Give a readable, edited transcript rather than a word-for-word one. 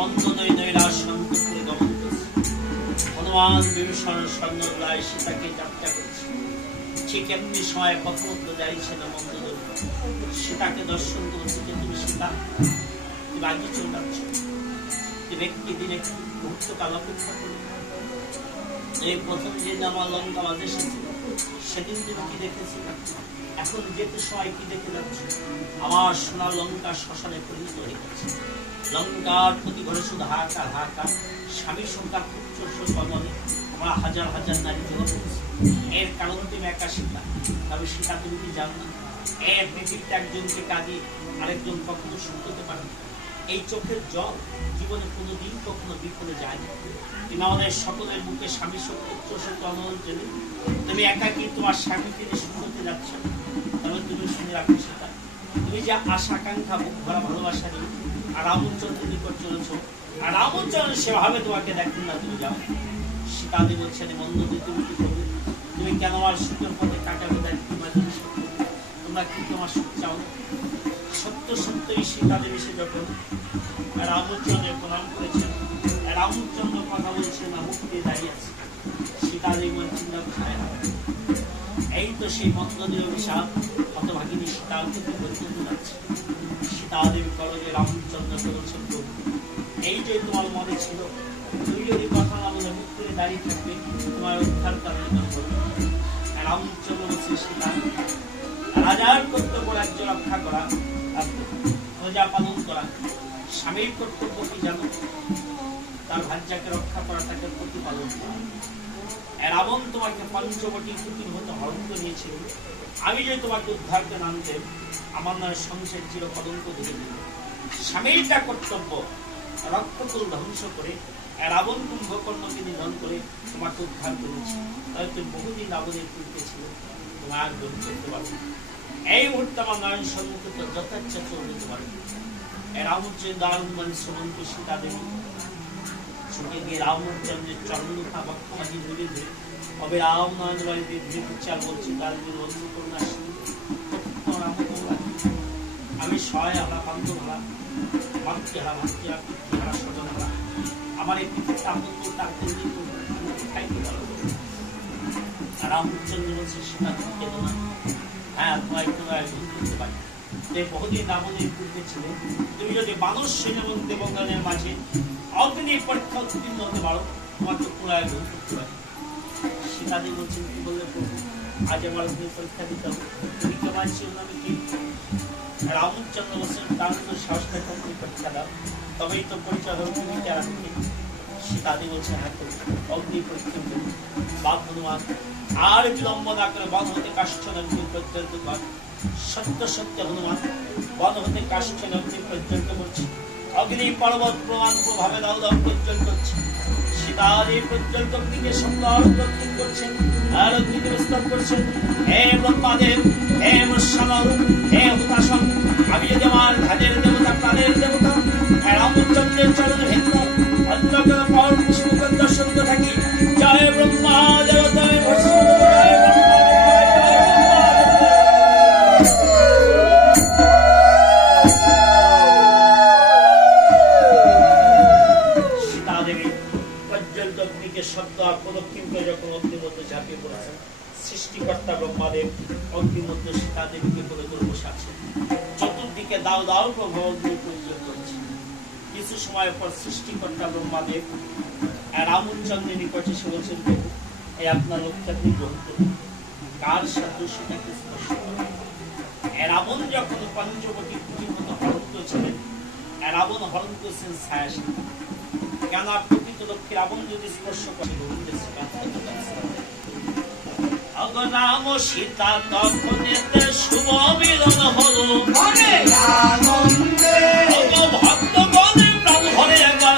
মন্দোদয় নৈরাশ শান্ত করে গমন করছে। হনুমান বিভীষণ স্বর্ণলায় সীতাকে যাত্রা করছে। ঠিক এমনি সময় পথমধ্য যাইছিল মন্দোদয় সীতাকে দর্শন করেছে যে তুমি সীতা, তুমি আগে চলে যাচ্ছ, তুমি একটি দিন একটি মুহূর্তকাল অপেক্ষা করবে। এই প্রথম যে আমার লঙ্কা বাদ এসেছিল সেদিন তুমি কি দেখেছিল? এখন যেতে সময় কি দেখে যাচ্ছ? আমার সোনার লঙ্কা শ্মশানে পরিণত হয়ে গেছে। লঙ্কার প্রতি ঘরে শুধু হাহাকার হাহাকার, স্বামীর সংখ্যা পুত্র কমলে আমরা হাজার হাজার নারী জন্য এর কারণ তুমি একা সীতা। তবে সীতা তুমি কি জানো না এর পৃথিবীতে একজনকে কাঁদিয়ে আরেকজন কখনো সুখ হতে পারে না। এই চোখের জল জীবনে কোনোদিন কখনো বিফলে যায় না। তুমি আমাদের সকলের মুখে স্বামী পুত্র শোক অনল জেনে তুমি একাকি তোমার স্বামী তিনি সুখ হতে যাচ্ছ। তবে তুমি শুনে রাখো সীতা, তুমি যে আশা আকাঙ্ক্ষা বুক ভরা ভালোবাসা নিয়ে আর রামচন্দ্রের নিকট চলেছ, আর রামচন্দ্র সেভাবে তোমাকে দেখেন না। তুমি যাও। সীতাদি বলছেন মন্দোদী তুমি কি করবে? তুমি কেন আমার সুখের পথে কাটাবে? তোমরা কি তোমার সুখ চাও? সত্য সত্যই সীতাদেবী সে যখন রামচন্দ্রের প্রণাম করেছেন, রামচন্দ্র কথা বলছেন না, মুখ দিয়ে দাঁড়িয়ে আছে। সীতাদেবী বলছেন এই তো সেই মন্দোদী অভিশাপ হতভাগিনী সীতার থেকে পরিণত যাচ্ছে। সীতাদেবী কলজে রামচন্দ্রকে বলছেন এই যে তোমার মনে ছিল, তুমি যদি কথা না বলে মুখ করে দাঁড়িয়ে থাকবে তোমার উদ্ধার কারণে রামচন্দ্র বলছে সীতা রাজার কর্তব্য রাজ্য রক্ষা করা, প্রজা পালন করা। স্বামীর কর্তব্য কি জানো? তার ভার্যাকে রক্ষা করা, তাকে প্রতিপালন করা। রাবণ তোমাকে পঞ্চবটি পুতির মতো হরণ নিয়েছিল, আমি যদি তোমাকে উদ্ধারকে নামতে আমার নয় সংসার চির কলঙ্ক ধরে দিল। স্বামীরটা কর্তব্য রক্ষকুল ধ্বংস করে রাবণ কুম্ভকর্ণকে নিধন করে তোমাকে উদ্ধার করেছে। তাই তুমি বহুদিন রাবণের পূর্বে ছিল, তোমার গ্রহণ করতে পারবে। এই মুহূর্তে আমার নয়ন সম্মুখে তো যথাচ্ছা চলবে তোমার রামচন্দ্র দারুণ শ্রমন্ত সীতা দেবী ছুটে গিয়ে রামচন্দ্রের চরণুখা বক্ষমাঝি ধরে ধরে তবে রাম নয়ন রয় বৃদ্ধি উচ্চার বলছি তার বন্ধু করুণা আমি সহায় হারা বান্ধব হারা মাতৃহারা মাতৃহারা পিতৃহারা স্বজন হারা আমার এই পৃথিবীতে আনন্দ তার তৈরি খাইতে পারবো। রামচন্দ্র বলছে সীতা তুমি কেন না? হ্যাঁ তোমার একটু আয়োজন করতে পারি। বহুদিন রাবণের পূর্বে ছিল, তুমি যদি মানুষ সেন এবং দেবগণের মাঝে অগ্নি পরীক্ষা উত্তীর্ণ হতে পারো তোমাকে পুরো আয়োজন করতে পারি। সীতাদেবী বলছেন কি বললে প্রভু আজ আমার অগ্নি পরীক্ষা দিতে হবে, তুমি কেমন ছিল আমি কি? রামচন্দ্র বলছেন তার তো সাহস থাকতে পরীক্ষা দাও, তবেই তো পরিচয় হবে তুমি যারা। সীতাদেবী বলছে হ্যাঁ অগ্নি পরীক্ষা করুন। বাপ হনুমান আর বিলম্ব না করে বন হতে কাষ্ঠ অগ্নি পর্যন্ত কর। সত্য সত্য হনুমান বন হতে কাষ্ঠ অগ্নি পর্যন্ত করছে। অগ্নি পর্বত প্রমাণ প্রভাবে দাও দাও প্রজ্বল করছে। সীতাদেবী প্রজ্বল অগ্নিকে সংগ্রহ করছেন আর অগ্নিকে বিস্তার করছেন। হে ব্রহ্মাদেব, হে মৎস্যানল, হে হুতাসন, আমি যদি আমার ধানের দেবতা প্রাণের দেবতা রামচন্দ্রের চরণ ভিন্ন অন্য কোনো পর পুষ্প দর্শন করে থাকি। জয় ব্রহ্মা দেবতা সৃষ্টিকর্তা ব্রহ্মাদেব অগ্নিমধ্য সীতাদেবীকে বলে করে বসে আছেন। চতুর্দিকে দাও দাও প্রভাব অগ্নি প্রয়োজন করছে। কিছু সময় পর সৃষ্টিকর্তা ব্রহ্মাদেব রামচন্দ্রের নিকটে এসে বলছেন প্রভু এই আপনার লক্ষ্যে আপনি গ্রহণ করুন। কার সাধ্য সীতাকে স্পর্শ করেন? রাবণ যখন পঞ্চবটি পুঁজির মতো হরণ করেছিলেন, রাবণ হরণ করেছেন ছায়া সীতা। কেন প্রকৃত লক্ষ্যে রাবণ যদি স্পর্শ করে রাম সীতা তখন শুভ মিলন হলো ভক্তগণের প্রাণ ভরে একবার